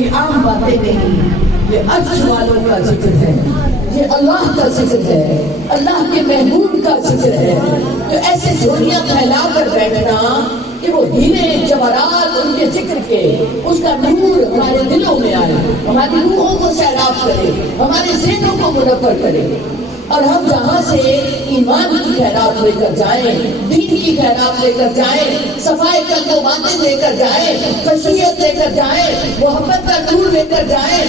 کوئی عام باتیں نہیں، یہ عرش والوں کا ذکر ہے، یہ اللہ کا ذکر ہے، اللہ کے محبوب کا ذکر ہے۔ تو ایسے جھولیاں پھیلا کر بیٹھنا کہ وہ ہیرے جواہرات ان کے ذکر کے، اس کا نور ہمارے دلوں میں آئے، ہماری روحوں کو سیراب کرے، ہمارے ذہنوں کو منور کرے، اور ہم جہاں سے ایمان کی خیرات لے کر جائیں، دین کی خیرات لے کر جائیں، صفائے قلب و باطن لے کر جائیں، خشیت لے کر جائیں، محبت کا نور لے کر جائیں،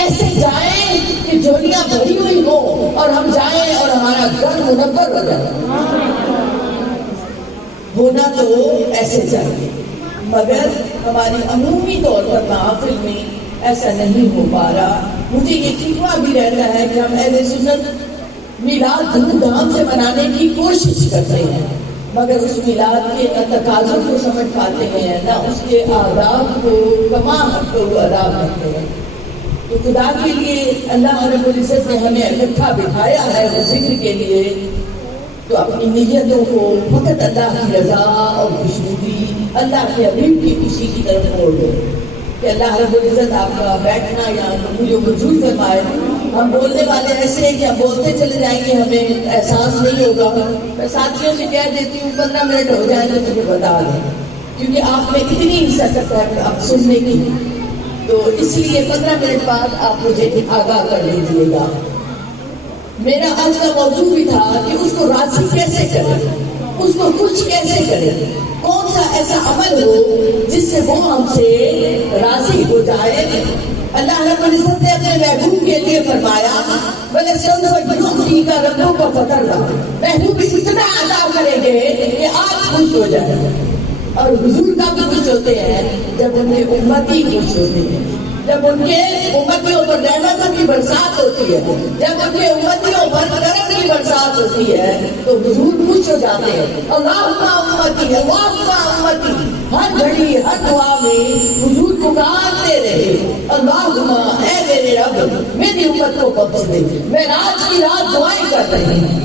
ایسے جائیں کہ جھولیاں بھری ہوئی ہو، اور ہم جائیں اور ہمارا گھر منور ہو جائے۔ ہونا تو ایسے چاہیے، مگر ہماری عمومی طور پر محافل میں ایسا نہیں ہو پا رہا۔ مجھے یہ شکوہ بھی رہتا ہے کہ ہم اہل سنت میلاد دھوم دھام سے منانے کی کوشش کرتے ہیں، مگر اس میلاد کے نہ تقاضوں کو سمجھ پاتے ہیں، نہ اس کے آداب کو کما حق کو ادا کرتے ہیں۔ تو خدا کے لیے اللہ رب العزت نے ہمیں اکٹھا بٹھایا ہے اس ذکر کے لیے، تو اپنی نیتوں کو فقط اللہ کی رضا اور خوشنودی، اللہ کے حبیب کی خوشی کی طرف موڑ دے، کہ اللہ رب العزت آپ کا بیٹھنا یہاں قبول و منظور فرمائے۔ ہم بولنے والے ایسے ہیں کہ ہم بولتے چلے جائیں گے، ہمیں احساس نہیں ہوگا۔ میں ساتھیوں سے کہہ دیتی ہوں 15 منٹ ہو جائیں تو مجھے بتا دیں، کیونکہ آپ میں اتنی سکت ہے آپ سننے کی، تو اس لیے 15 منٹ بعد آپ مجھے آگاہ کر لیجیے گا۔ میرا آج کا موضوع بھی تھا کہ اس کو راضی کیسے کریں، اس کو خوش کیسے کریں، کون سا ایسا عمل ہو جس سے وہ ہم سے راضی ہو جائے۔ اللہ رب العزت نے اپنے محبوب کے لیے فرمایا بلے سوف یعطیک ربک فترضی، محبوب اتنا عطا کریں گے کہ آپ خوش ہو جائیں، اور حضور کا بھی خوش ہوتے ہیں جب ان کے امتی خوش ہوتے ہیں، جب ان کے امتیوں پر رحمتوں کی برسات ہوتی ہے، جب ان کے امتیوں پر کرم کی برسات ہوتی ہے تو حضور خوش ہو جاتے ہیں۔ اللہم امتی، اللہم امتی، ہر گھڑی ہر دعا میں حضور پکارتے رہے، اللہم اے میرے رب میری امت کو بخش دے۔ میں رات کی رات دعائیں کر رہے ہیں،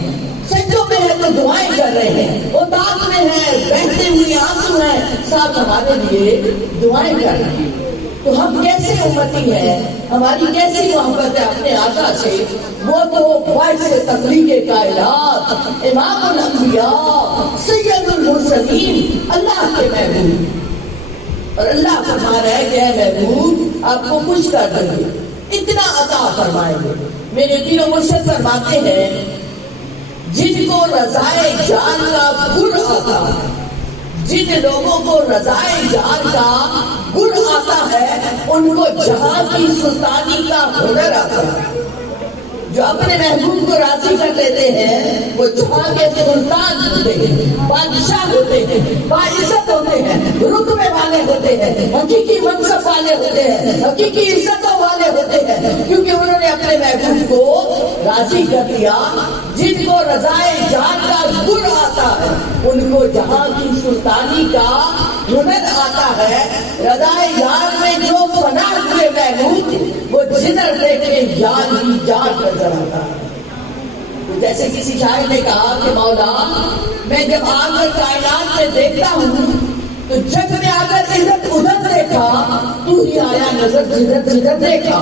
سجدوں میں ہے تو دعائیں کر رہے ہیں، اطاعت میں ہے، بہتے ہوئے آنسو ہیں، ساتھ ہمارے لیے دعائیں کر رہے ہیں۔ تو ہم کیسے امتی ہیں، ہماری کیسی محبت ہے اپنے آقا سے؟ وہ تو باعث تخلیق کائنات، امام الانبیاء، سید المرسلین، اللہ کے محبوب، اور اللہ فرما رہا ہے کہ اے محبوب آپ کو خوش کر دیں گے، اتنا عطا فرمائیں گے۔ میرے پیر و مرشد فرماتے ہیں جن کو رضائے جان کا گر آتا ہے، جن لوگوں کو رضائے جان کا گر آتا ہے ان کو جہاں کی سلطانی کا ہنر آتا ہے۔ جو اپنے محبوب کو راضی کر لیتے ہیں وہ جہاں کے سلطان ہوتے ہیں، بادشاہ ہوتے ہیں، باعزت ہوتے ہیں، رتبے والے ہوتے ہیں، حقیقی منصب والے ہوتے ہیں، حقیقی عزتوں والے ہوتے ہیں، کیونکہ انہوں نے اپنے محبوب کو راضی کر دیا۔ جن کو رضائے جان کا گر آتا ہے ان کو جہاں کی سلطانی کا ہنر آتا ہے۔ رضائے جان میں جو فنا ہوئے محبوب وہ جدھر دیکھے جان ہی جان نظر آتا ہے۔ جیسے کسی شاعر نے کہا کہ مولا میں جب آ کر کائنات میں دیکھتا ہوں تو جگ میں آ کر ادھر ادھر دیکھا، تو ہی آیا نظر جدھر جدھر دیکھا۔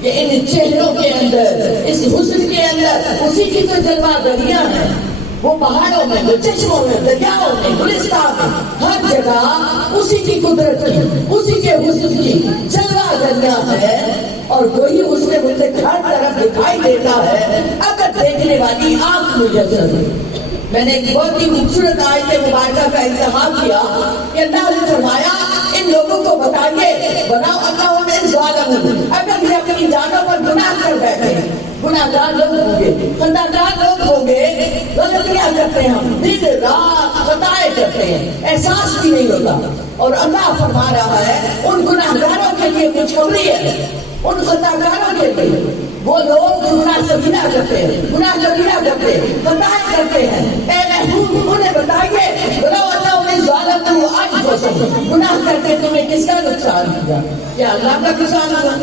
کہ ان چہروں کے اندر، اس حسن کے اندر اسی کی تو جلوہ گریاں ہیں، وہ پہاڑوں میں، وہ چشموں میں، دریاؤں میں، گلستان میں، ہر جگہ اسی کی قدرت کی، اسی کے حسن کی جلوہ گریاں ہے، اور وہی اس نے مجھے ہر طرف دکھائی دیتا ہے اگر دیکھنے والی آنکھ میسر ہے۔ میں نے ایک بہت ہی خوبصورت آیت مبارکہ کا انتخاب کیا کہ اللہ نے فرمایا ان لوگوں کو بتائیے بناؤ انہم ظالمون، اگر یہ اپنی جانوں پر گناہ کر بیٹھے، گناہ گار لوگ ہوں گے، خطا کار لوگ ہوں گے، غلطیاں کرتے ہیں، ہم دن رات خطائیں کرتے ہیں، احساس بھی نہیں ہوتا، اور اللہ فرما رہا ہے ان گناہ گاروں کے لیے خوشخبری ہے، ان خطا کاروں کے لیے، وہ لوگ جو گناہ صغیرہ کرتے ہیں، گناہ کبیرہ کرتے ہیں، خطائیں کرتے ہیں، اے محبوب انہیں بتائیے بلو انہم ظالمون انفسہم، گناہ کرتے تمہیں کس کا نقصان ہوا؟ کیا اللہ کا نقصان ہوا؟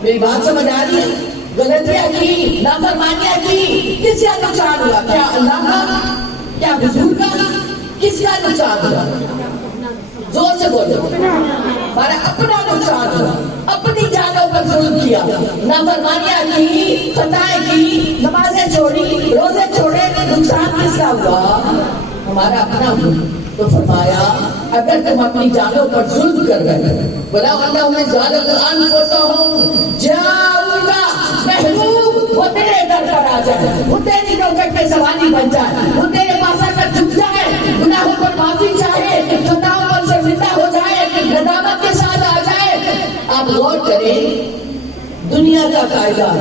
میری بات سمجھ آ رہی ہے؟ غلطیاں کی، نافرمانیاں کی، کس کا نقصان ہوا؟ کیا اللہ کا؟ کیا حضور کا؟ کس کا نقصان ہوا؟ زور سے بولو۔ ہمارا اپنا نقصان ہوا، اپنی جانوں پر ظلم کیا، نافرمانیاں کی، خطائیں کی، نمازیں چھوڑی، روزے چھوڑے، نقصان کس کا ہوا؟ ہمارا اپنا ہوا۔ تو فرمایا اگر تم اپنی جانوں پر ظلم کر رہے بلا انہم ظالموا انفسہم جاؤں گا محبوب وہ تیرے در پر آ جائے، وہ تیری نوکر پہ سواری بن جائے، وہ تیرے پاس آ کر جھک جائے، گناہوں پر معافی چاہے، خطاؤں پر شرمندہ ہو جائے، ندامت کے ساتھ آ جائے۔ آپ غور کریں، دنیا کا قاعدہ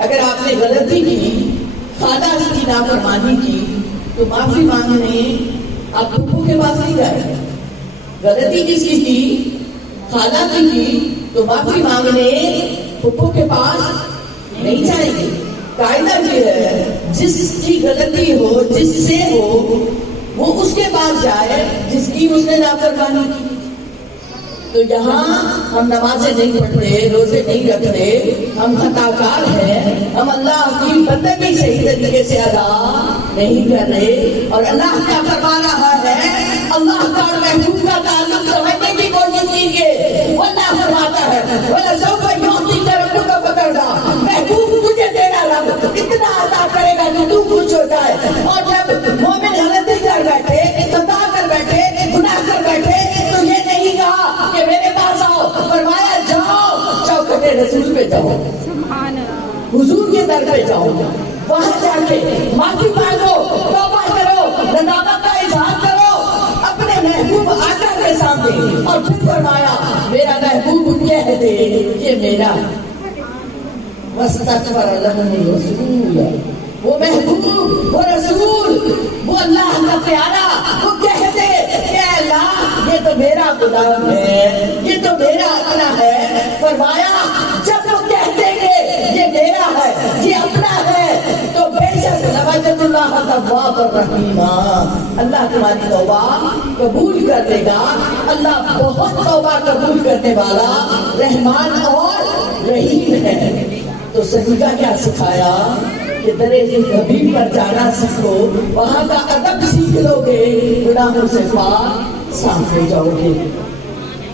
اگر آپ نے غلطی کی، خالہ کی نافرمانی کی تو معافی مانگنے آپ پھپھو کے پاس نہیں جائے۔ غلطی کس کی خالہ کی تو معافی مانگنے پھپھو کے پاس نہیں جائیں گے۔ قاعدہ یہ ہے جس کی غلطی ہو، جس سے ہو، وہ اس کے پاس جائے جس کی اس نے نافرمانی کی۔ تو یہاں ہم نمازیں نہیں پڑھتے، روزے نہیں رکھتے، ہم خطا کار ہیں، ہم اللہ کی بندگی صحیح طریقے سے ادا نہیں کر رہے، اور اللہ کیا فرما رہا ہے؟ اللہ کا اور محبوب کا تعلق سمجھنے کی کوشش کیجیے۔ وہ اللہ فرماتا ہے وَلَسَوْفَ يُعْطِيكَ رَبُّكَ فَتَرْضَىٰ، محبوب تجھے تیرا رب اتنا عطا کرے گا کہ تو خوش ہو جائے۔ اور جب مومن غلطی کر بیٹھے، خطا کر بیٹھے، گناہ کر بیٹھے تو یہ نہیں کہا کہ میرے پاس آؤ، فرمایا جاؤ چوکھٹ رسول پہ جاؤ، حضور کے در پہ جاؤ، وہاں جا کے معافی مانگو، توبہ کرو، ندامت کا اظہار کرو اپنے محبوب آقا کے سامنے، اور پھر فرمایا میرا محبوب کہہ دے یہ میرا واستغفر لهم الرسول، وہ محبوب، وہ رسول، وہ اللہ کا پیارا، وہ کہہ دے کہ اللہ یہ تو میرا غلام ہے، یہ تو میرا اپنا ہے۔ فرمایا جب وہ کہہ دیں گے یہ میرا ہے، یہ اپنا ہے، تو بے شک لوجد اللہ تواب الرحیم، اللہ تمہاری توبہ قبول کر لے گا۔ اللہ بہت توبہ قبول کرنے والا رحمان اور رحیم ہے۔ تو صحیحہ کیا سکھایا کہ درے حبیب پر جانا سیکھو، وہاں کا ادب سیکھ لو گے، گناہوں سے پاک صاف ہو جاؤ گے۔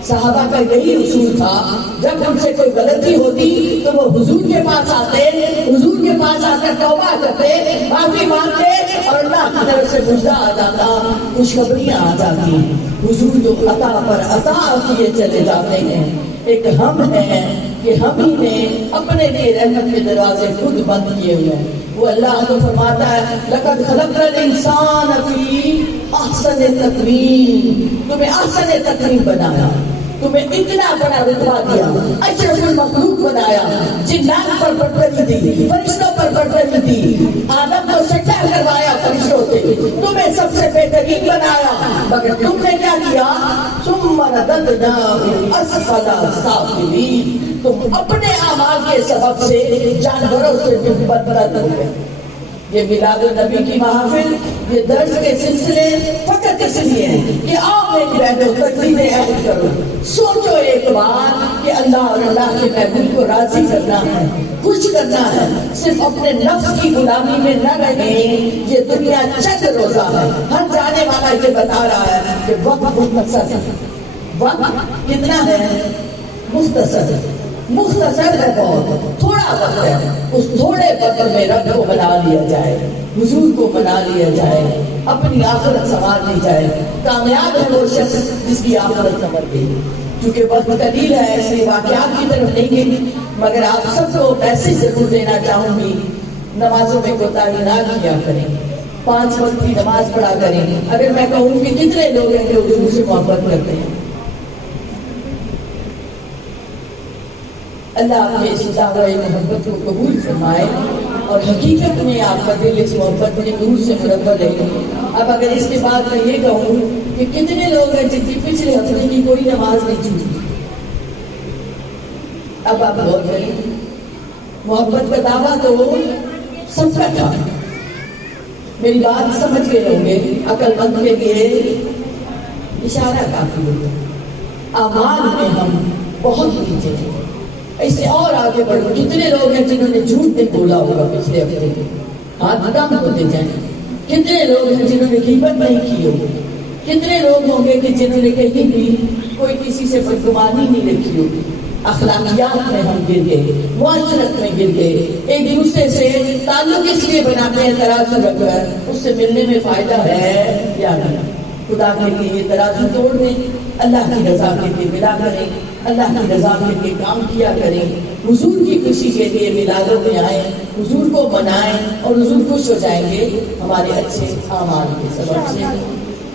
صحابہ کا یہی اصول تھا، جب ان سے کوئی غلطی ہوتی تو وہ حضور کے پاس آتے، حضور کے پاس آ کر توبہ کرتے، معافی مانگتے، اور اللہ کی طرف سے مجدہ آ جاتا، خوشخبریاں آ جاتی۔ حضور جو عطا پر عطا کیے چلے جاتے ہیں، ایک ہم ہیں کہ ہم ہی نے اپنے لیے رحمت کے دروازے خود بند کیے ہوئے ہیں۔ وہ اللہ تو فرماتا ہے لقد خلقنا الانسان فی احسن تقویم، تمہیں احسن تقویم بنایا، تمہیں اتنا بڑا رتبہ دیا، اشرف المخلوق بنایا، جنات پر برتری دی، فرشتوں پر برتری دی، آدم کو سجدہ کروایا فرشتوں سے، تمہیں سب سے بہترین بنایا، مگر تم نے کیا کیا؟ ثم رددناہ اسفل سافلین، تم اپنے اعمال کے سبب سے جانوروں سے تم بدتر ہو گئے۔ یہ میلاد النبی کی محافل، یہ درس کے سلسلے فقط اس لیے ہیں کہ آپ ایک بہنوں تکلیفیں عہد کرو، سوچو ایک بار کہ اللہ اور اللہ کے محبوب کو راضی کرنا ہے، خوش کرنا ہے، صرف اپنے نفس کی غلامی میں نہ رہیں۔ یہ دنیا چند روزہ ہے، ہر جانے والا یہ بتا رہا ہے کہ وقت مختصر ہے۔ وقت کتنا ہے؟ مختصر ہے، مختصر ہے، بہت تھوڑا وقت ہے۔ اس تھوڑے وقت میں رب کو بنا لیا جائے، حضور کو بنا لیا جائے، اپنی آخرت سنوار لی جائے۔ کامیاب ہے وہ شخص جس کی آخرت سنور گئی۔ چونکہ وقت قلیل ہے اس لیے واقعات کی طرف نہیں گئی، مگر آپ سب کو میسج ضرور دینا چاہوں گی، نمازوں میں کوتاہی نہ کیا کریں، 5 وقت کی نماز پڑھا کریں۔ اگر میں کہوں کہ کتنے لوگ ہیں جو حضور سے محبت کرتے ہیں، اللہ آپ کے اس دعوی محبت کو قبول فرمائے اور حقیقت میں آپ کا دل اس محبت میں نور سے منور ہے۔ اب اگر اس کے بعد میں یہ کہوں کہ کتنے لوگ ہیں جن کی پچھلے ہفتے کی کوئی نماز نہیں چھوٹی، اب آپ غور کریں، محبت کا دعویٰ تو سب کا تھا۔ میری بات سمجھ گئے ہوں گے، عقل مند کے لیے اشارہ کافی ہوگا۔ اعمال میں ہم بہت نیچے تھے، اس سے اور آگے بڑھو۔ کتنے لوگ ہیں جنہوں نے جھوٹ نہیں بولا ہوگا پچھلے ہفتے کے؟ ہاتھ کم ہوتے جائیں۔ کتنے لوگ ہیں جنہوں نے غیبت نہیں کی ہوگی؟ کتنے لوگ ہوں گے کہ جنہوں نے کہیں بھی کوئی کسی سے بدگمانی نہیں رکھی ہوگی، اخلاقیات میں ہم گر گئے، معاشرت میں گر گئے، ایک دوسرے سے تعلق اس لیے بناتے ہیں ترازو رکھ کر، اس سے ملنے میں فائدہ ہے یا نہیں؟ خدا کے لیے یہ ترازو توڑ دیں، اللہ کی رضا کے لیے ملا کریں، اللہ کی رضا کے لیے کام کیا کریں، حضور کی خوشی کے لیے میلادوں میں آئیں، حضور کو منائیں اور حضور خوش ہو جائیں گے ہمارے اچھے اعمال کے سبب سے۔